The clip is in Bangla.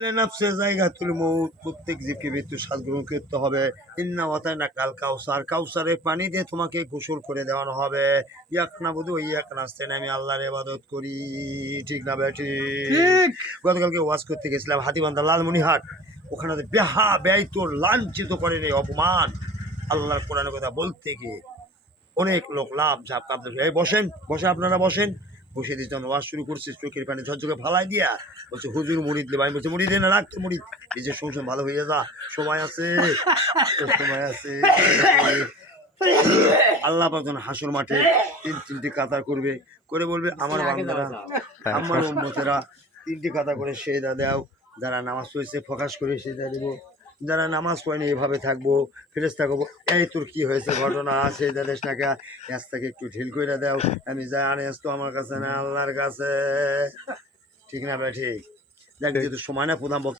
নাফসের জায়গা তুল মৌত, প্রত্যেক জীবকে মৃত্যু স্বাদ গ্রহণ করতে হবে। ইন্না ওয়াতাইনা কাল কাউসার, কাউসারের পানি দিয়ে তোমাকে গোসল করে দেওয়ানো হবে। ইয়াক নাবুদু ওয়া ইয়াক নাস্তাইন, আমি আল্লাহর ইবাদত করি, ঠিক না বেঠি? ঠিক। গতকালকে ওয়াজ করতে গেছিলাম হাতিবান্ধা লালমনিহাট, ওখানে ব্যয়িত লাঞ্ছিত করেন এই অপমান আল্লাহর কোরআনের কথা বলতে গিয়ে অনেক লোক লাভ ঝাপ কাঁপতে, এই বসেন, বসে আপনারা বসেন। বসে দিয়ে যখন ওয়াজ শুরু করছে চোখের পানি ঝরঝকে ফালাই দিয়া বলছে হুজুর মুড়িদ দেবে। আমি বলছি মুড়িদ না, রাখতে মুড়িদ, এই যে সংসার ভালো হয়ে যা, সময় আছে, সময় আছে। আল্লাহ পাক যখন হাসর মাঠে তিনটি কাতার করবে, করে বলবে আমার বান্দারা, আমার উম্মতেরা তিনটি কাতার করে সেজদা দাও। যারা নামাজ পড়েছে ফোকাস করে সেজদা দেবো, যারা নামাজ পড়েনি এভাবে থাকবো। ফেরেশতা কব, এই তোর কি হয়েছে ঘটনা, সেজদা দেশ নাকি, আজটাকে একটু ঢিল করে দাও। আমি যাই আনে তো আমার কাছে না, আল্লাহর কাছে, ঠিক না ভাই? ঠিক। দেখ যেহেতু সময় না, প্রধান বক্তা